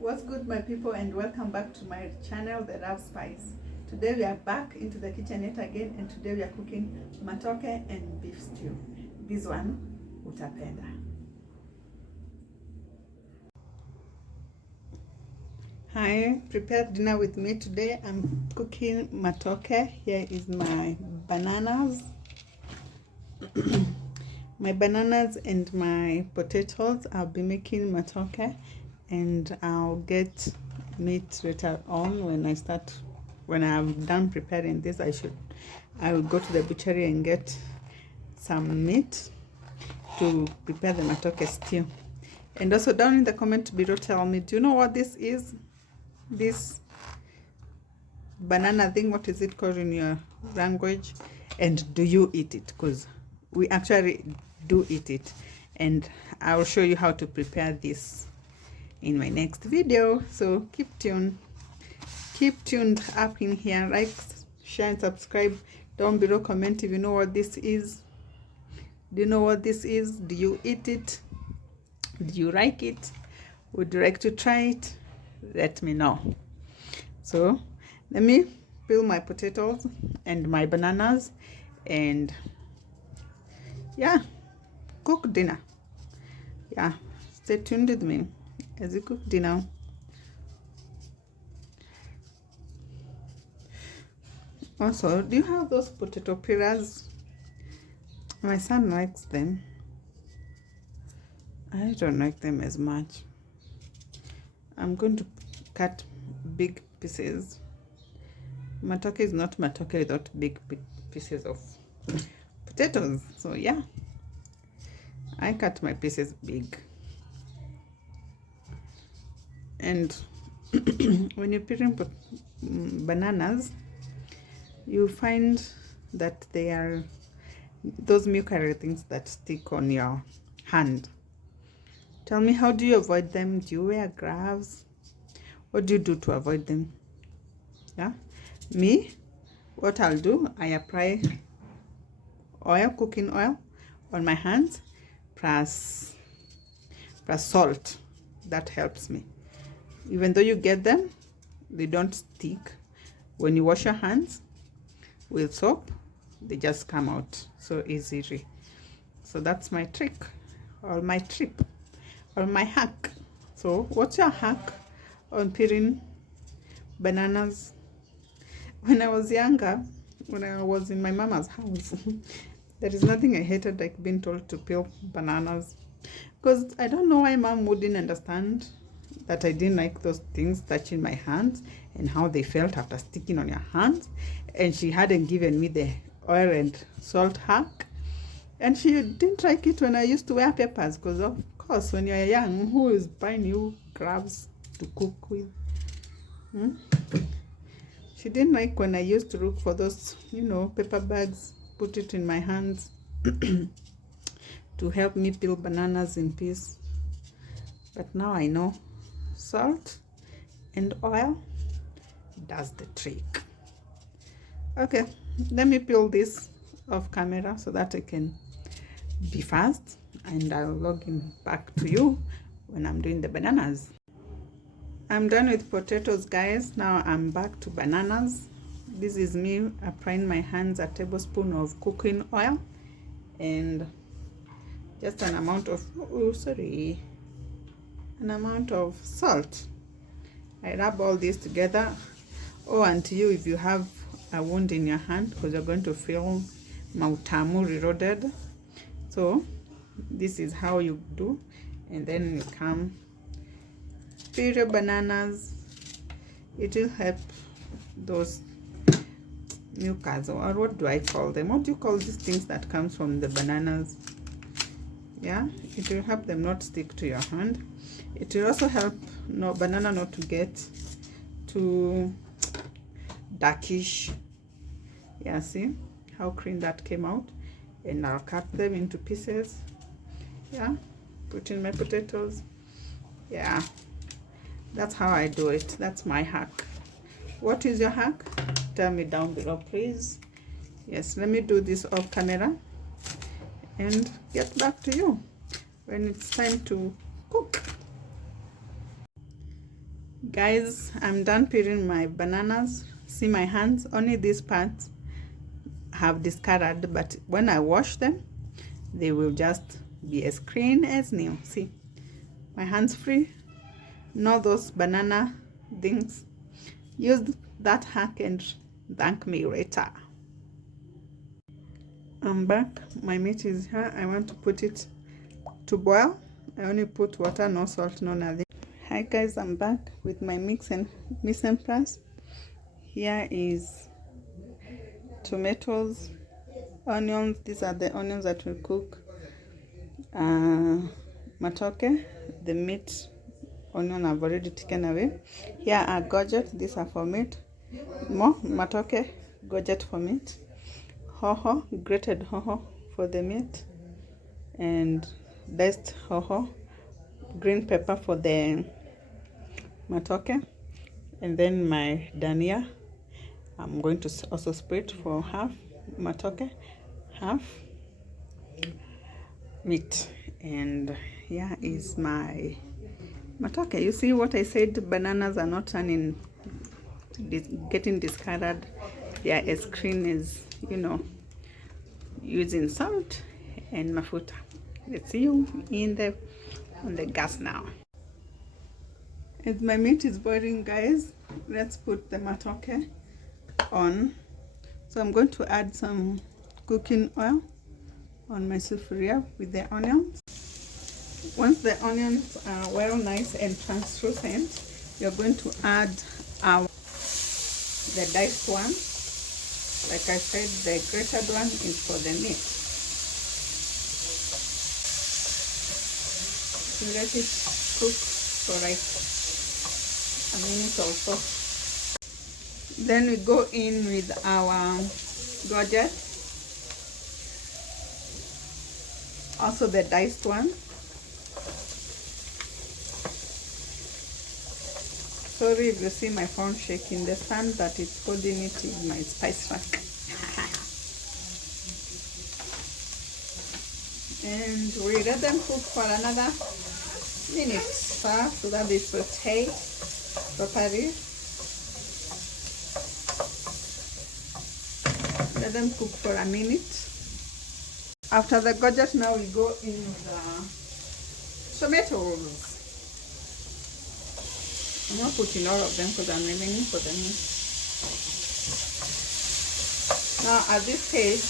What's good, my people, and welcome back to my channel, The Love Spice. Today we are back into the kitchen yet again, and today we are cooking matoke and beef stew. This one utapenda. Hi, prepare dinner with me today. I'm cooking matoke. Here is my bananas. My bananas and my potatoes. I'll be making matoke, and I'll get meat later on when I'm done preparing this. I will go to the butchery and get some meat to prepare the matoke stew. And also down in the comment below, tell me, do you know what this is? This banana thing, what is it called in your language? And do you eat it? Because we actually do eat it, and I will show you how to prepare this in my next video. So keep tuned up in here. Like, share, and subscribe. Down below, comment if you know what this is. Do you know what this is? Do you eat it? Do you like it? Would you like to try it? Let me know. So let me peel my potatoes and my bananas, and yeah, cook dinner. Yeah, stay tuned with me as you cook dinner. Also, do you have those potato peelers? My son likes them. I don't like them as much. I'm going to cut big pieces. Matoke is not matoke without big pieces of potatoes. So yeah, I cut my pieces big. And when you're peeling bananas, you find that they are those mucary things that stick on your hand. Tell me, how do you avoid them? Do you wear gloves? What do you do to avoid them? Yeah, me, what I'll do, I apply oil, cooking oil, on my hands, plus salt. That helps me. Even though you get them, they don't stick. When you wash your hands with soap, they just come out so easily. So that's my trick, or my trip, or my hack. So what's your hack on peeling bananas? When I was younger, when I was in my mama's house, there is nothing I hated like being told to peel bananas, because I don't know why mom wouldn't understand that I didn't like those things touching my hands and how they felt after sticking on your hands. And she hadn't given me the oil and salt hack, and she didn't like it when I used to wear peppers, because of course when you're young, who is buying you gloves to cook with? She didn't like when I used to look for those, paper bags, put it in my hands to help me peel bananas in peace. But now I know salt and oil does the trick. Okay, let me peel this off camera so that I can be fast, and I'll log in back to you when I'm doing the bananas. I'm done with potatoes, guys. Now I'm back to bananas. This is me applying my hands a tablespoon of cooking oil and just an amount of salt. I rub all this together. Oh, and to you, if you have a wound in your hand, because you're going to feel mautamu reloaded. So this is how you do, and then you come peel your bananas. It will help those mucus, or what do I call them? What do you call these things that comes from the bananas? Yeah, it will help them not stick to your hand. It will also help banana not to get too darkish. Yeah, see how clean that came out. And I'll cut them into pieces. Yeah, put in my potatoes. Yeah, that's how I do it. That's my hack. What is your hack? Tell me down below, please. Yes, let me do this off camera and get back to you when it's time to cook. Guys, I'm done peeling my bananas. See my hands, only these parts have discolored, but when I wash them they will just be as clean as new. See, my hands free, no those banana things. Use that hack and thank me later. I'm back. My meat is here. I want to put it to boil. I only put water, no salt, no nothing. Hi guys, I'm back with my mise en place. Here is tomatoes, onions. These are the onions that will cook matoke, the meat onion I've already taken away. Here are gourget, these are for meat. More matoke, gourget for meat. Hoho, grated hoho for the meat, and diced hoho, green pepper for the matoke, and then my dania. I'm going to also split for half matoke, half meat. And here is my matoke. You see what I said, bananas are not turning, getting discolored. They are as clean as, you know, using salt and mafuta. Let's see you on the gas now. As my meat is boiling, guys, let's put the matoke on. So I'm going to add some cooking oil on my sufuria with the onions. Once the onions are well nice and translucent, you're going to add the diced one. Like I said, the grated one is for the meat. You let it cook for like a minute or so. Then we go in with our gourget, also the diced one. Sorry if you see my phone shaking. The stand that is holding it is my spice rack. And we let them cook for another minute so that they saute properly. Let them cook for a minute. After the gourget, now we go in the tomatoes. I'm not putting all of them because I'm remaining for the meat. Now at this stage,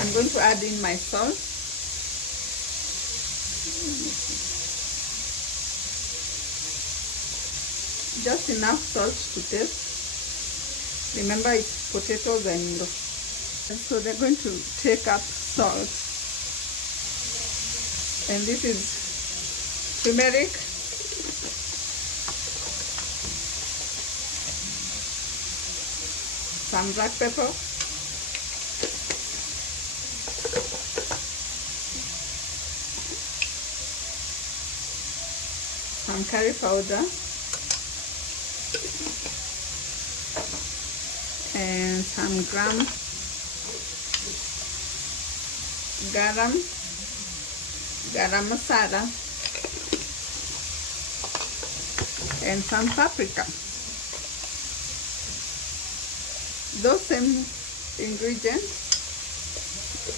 I'm going to add in my salt. Just enough salt to taste. Remember, it's potatoes, and so they're going to take up salt. And this is turmeric, some black pepper, some curry powder, and some garam masala, and some paprika. Those same ingredients,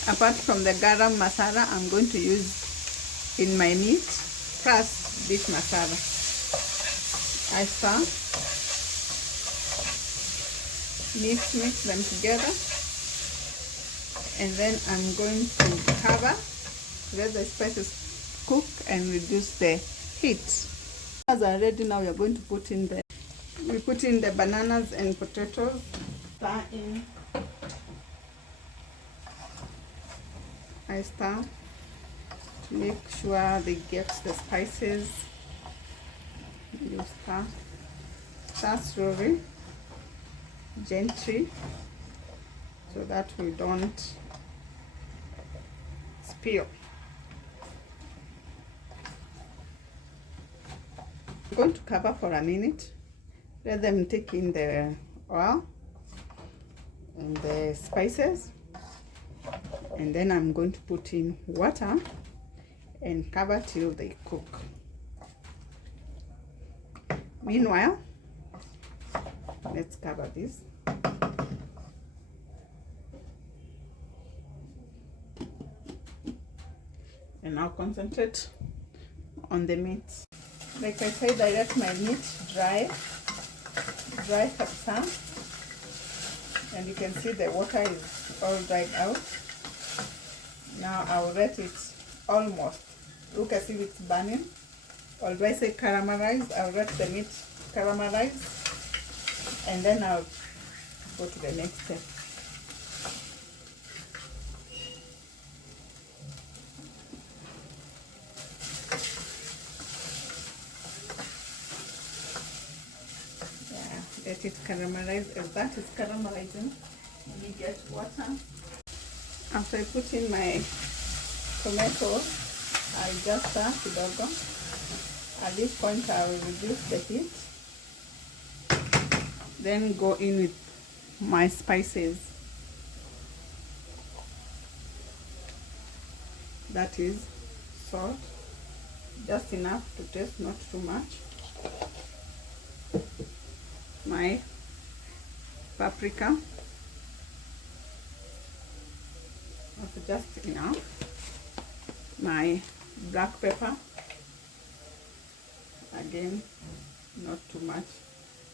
apart from the garam masala, I'm going to use in my meat, plus beef masala. I start mix them together, and then I'm going to cover, let the spices cook and reduce the heat. As are ready, now we are going to put in the bananas and potatoes. Stir in. I stir to make sure they get the spices. You stir slowly, gently, so that we don't spill. I'm going to cover for a minute. Let them take in the oil and the spices, and then I'm going to put in water and cover till they cook. Meanwhile, let's cover this. And I'll concentrate on the meat. Like I said, I let my meat dry kabisa. And you can see the water is all dried out. Now I'll let it almost look as if it's burning. Or do I say caramelize? I'll let the meat caramelize, and then I'll go to the next step. Let it caramelize. As that is caramelizing, we get water. After I put in my tomatoes, I'll just stir kidogo. At this point, I will reduce the heat. Then go in with my spices. That is salt, just enough to taste, not too much. My paprika, also just enough. My black pepper, again not too much.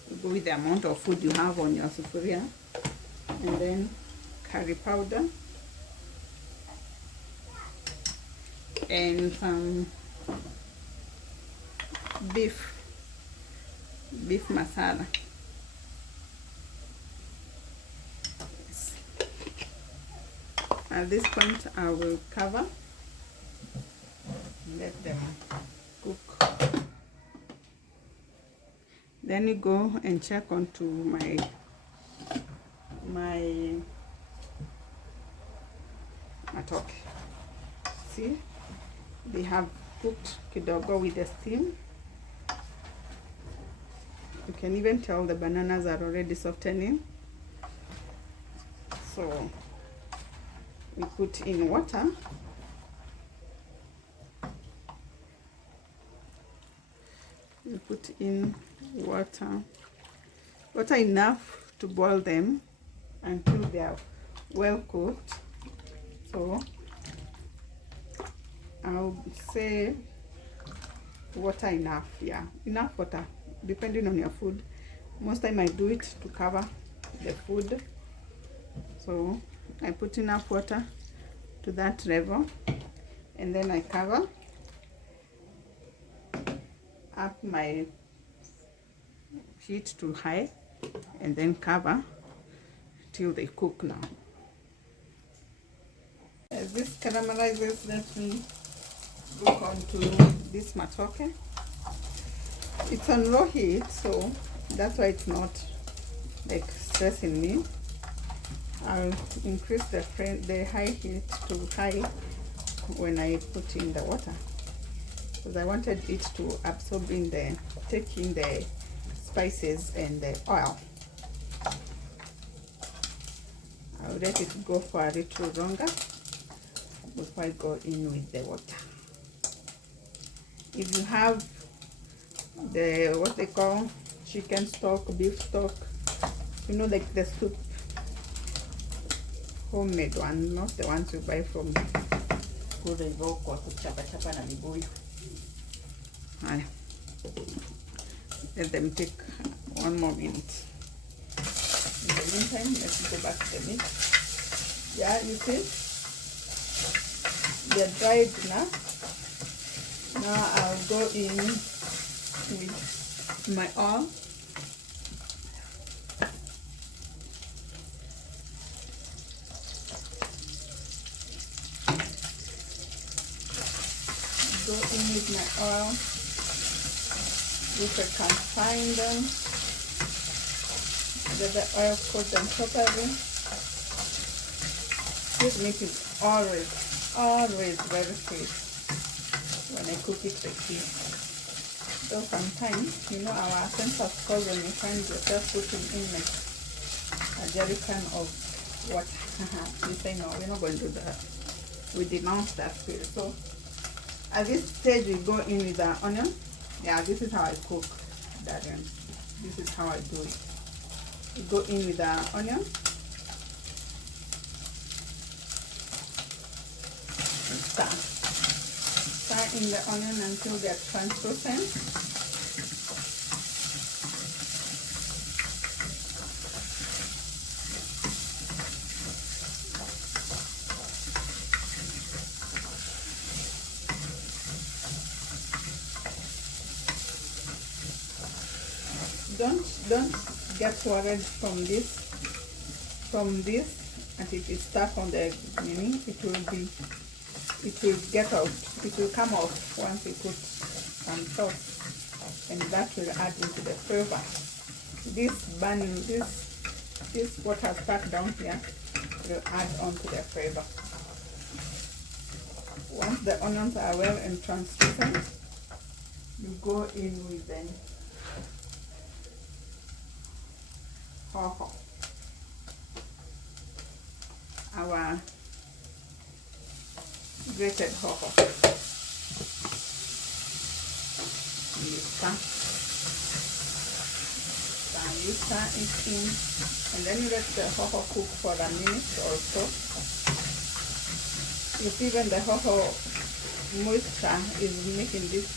You go with the amount of food you have on your sufuria. And then curry powder and some beef masala. At this point, I will cover, let them cook. Then you go and check onto my matoke. See, they have cooked kidogo with the steam. You can even tell the bananas are already softening. So we put in water. We put in water enough to boil them until they are well cooked. So I'll say water enough, yeah, enough water, depending on your food. Most time I do it to cover the food. So I put enough water to that level, and then I cover up my heat to high, and then cover till they cook now. As this caramelizes, let me look onto this matoke. It's on low heat, so that's why it's not like stressing me. I'll increase the high heat to high when I put in the water, because I wanted it to absorb in take in the spices and the oil. I'll let it go for a little longer before I go in with the water. If you have the what they call chicken stock, beef stock, you know, like the soup, homemade one, not the ones you buy from chapa na mibuyu. Let them take one more minute. In the meantime, let's go back to the meat. Yeah, you see, they're dried enough. Now I'll go in with my oil. Go in with my oil. If I can find them, get the oil coat them properly. This meat is always very sweet when I cook it like this. So sometimes, you know, our ancestors call when you find yourself putting in like a jerrycan of water. We say no, we're not going to do that. We denounce that spirit. So at this stage, we go in with the onion. Yeah, this is how I cook Darren. This is how I do it. You go in with the onion and stir. Stir in the onion until they're translucent. Don't get worried from this and if it's stuck on the mini, it will get out, it will come out once you put some sauce, and that will add into the flavor. This what has stuck down here will add on to the flavor. Once the onions are well and translucent, you go in with them hoho, our grated hoho. You stir it in, and then you let the hoho cook for a minute or so. You see, when the hoho moisture is making this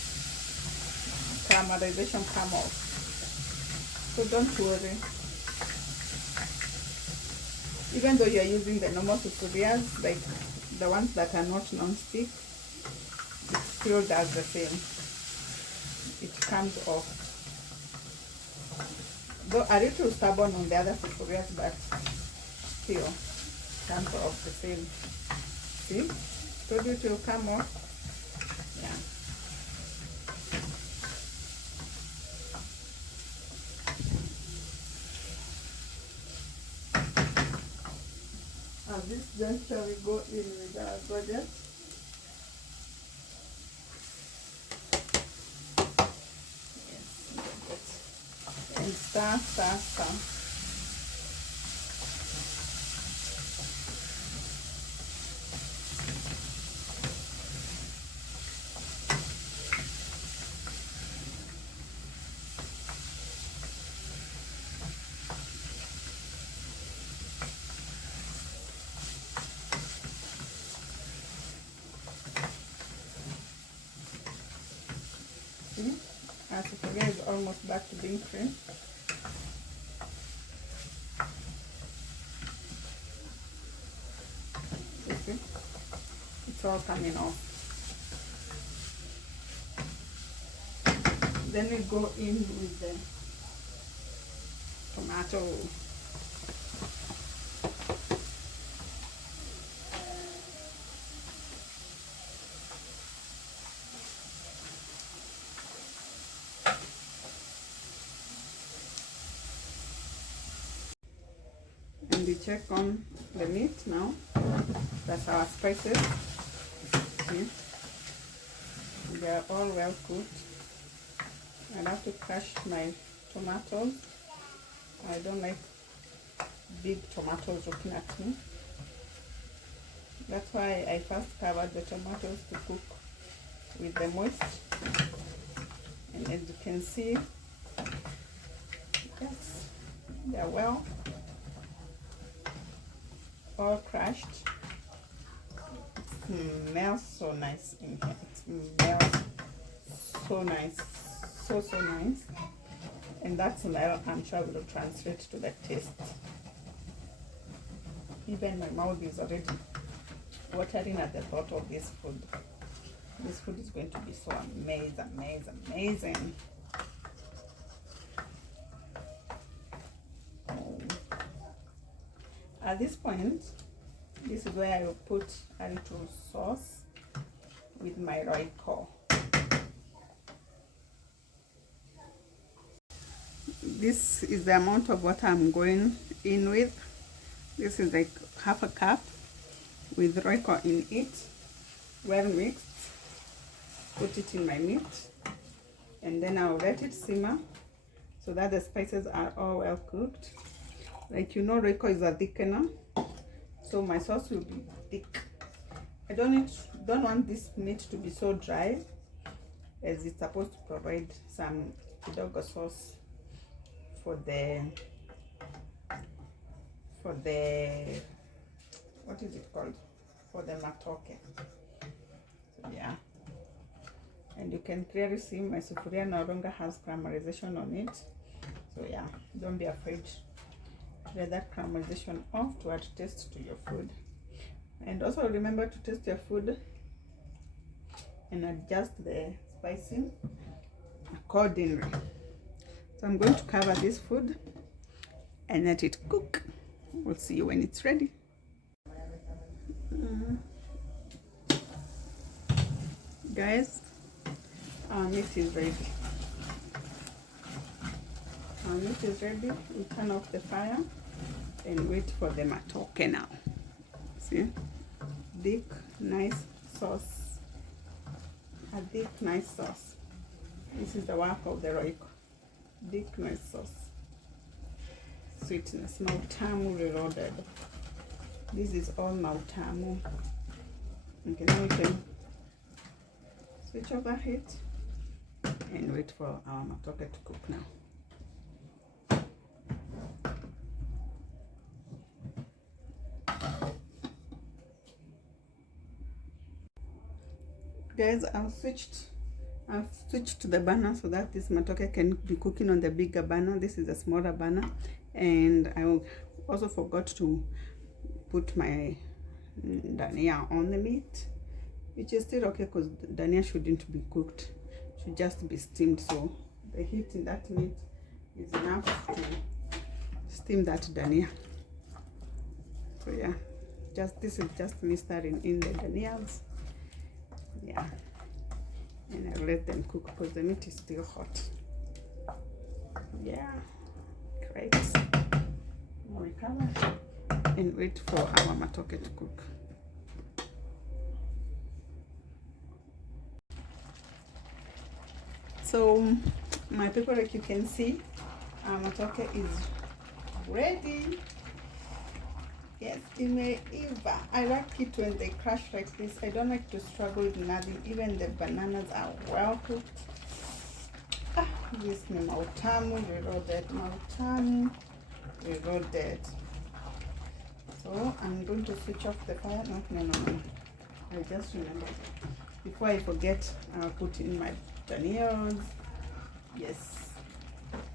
caramelization come off, so don't worry. Even though you're using the normal sufurias, like the ones that are not non-stick, it still does the same. It comes off. Though a little stubborn on the other sufurias, but still comes off the same. See? Told you it will come off. Yeah. At this juncture, we go in with our budget. Yes, and stir. Our sufuria is almost back to being cream. You see? It's all coming off. Then we go in with the tomato. And we check on the meat now. That's our spices. See? They are all well cooked. I have to crush my tomatoes. I don't like big tomatoes looking at me. That's why I first covered the tomatoes to cook with the moist. And as you can see, yes, they're well all crushed. It smells so nice in here. It smells so nice, so nice, and that smell I'm sure will translate to the taste. Even my mouth is already watering at the thought of this food. This food is going to be so amazing. At this point, this is where I will put a little sauce with my Royco. This is the amount of water I'm going in with. This is like half a cup with Royco in it, well mixed. Put it in my meat, and then I'll let it simmer so that the spices are all well cooked. Like, you know, Royco is a thickener, so my sauce will be thick. I don't want this meat to be so dry, as it's supposed to provide some kidogo sauce for the what is it called, for the matoke. So yeah, and you can clearly see my sufuria no longer has caramelization on it. So yeah, don't be afraid to let that caramelization off to add taste to your food. And also remember to taste your food and adjust the spicing accordingly. So I'm going to cover this food and let it cook. We'll see you when it's ready. Guys, our meat is ready. Our meat is ready. We turn off the fire and wait for the matoke now. See, thick, nice sauce. A thick, nice sauce. This is the work of the Royco. Thick, nice sauce. Sweetness, mautamu reloaded. This is all mautamu. Okay, now we can switch over it and wait for our matoke to cook now. Guys, I've switched to the burner so that this matoke can be cooking on the bigger burner. This is a smaller burner, and I also forgot to put my dania on the meat, which is still okay because dania shouldn't be cooked, should just be steamed. So the heat in that meat is enough to steam that dania. So yeah, this is just me stirring in the danias. Yeah, and I'll let them cook because the meat is still hot. Yeah, great. We cover and wait for our matoke to cook. So my people, like you can see, our matoke is ready. Yes, imeiva. I like it when they crush like this. I don't like to struggle with nothing. Even the bananas are well cooked. This is mautamu reloaded. Mautamu reloaded. So I'm going to switch off the fire. No. I just remember. Before I forget, I'll put in my danias. Yes.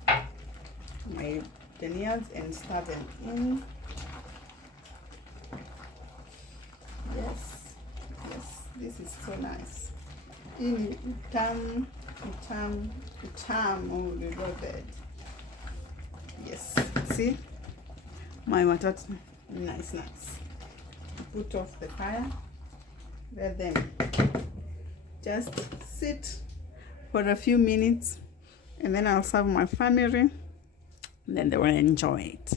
My danias and stir them in. Yes, this is so nice. In utamu reloaded. Yes, see my matoke, nice. Put off the fire, let them just sit for a few minutes, and then I'll serve my family, and then they will enjoy it.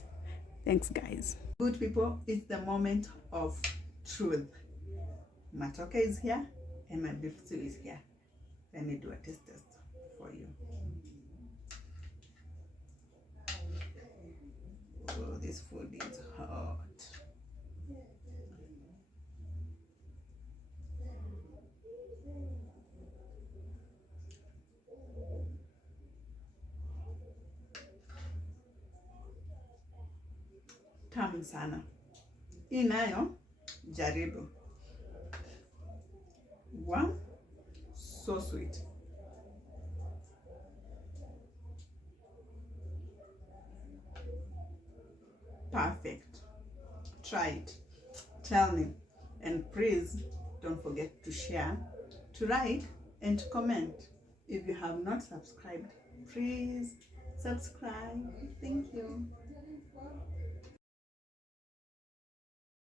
Thanks, guys. Good people, it's the moment of truth. Matoke is here and my beef stew is here. Let me do a taste test for you. Oh, this food is hot. Tamu sana. Hii nayo jaribu. Wow, so sweet. Perfect. Try it. Tell me. And please don't forget to share, to like, and to comment. If you have not subscribed, please subscribe. Thank you.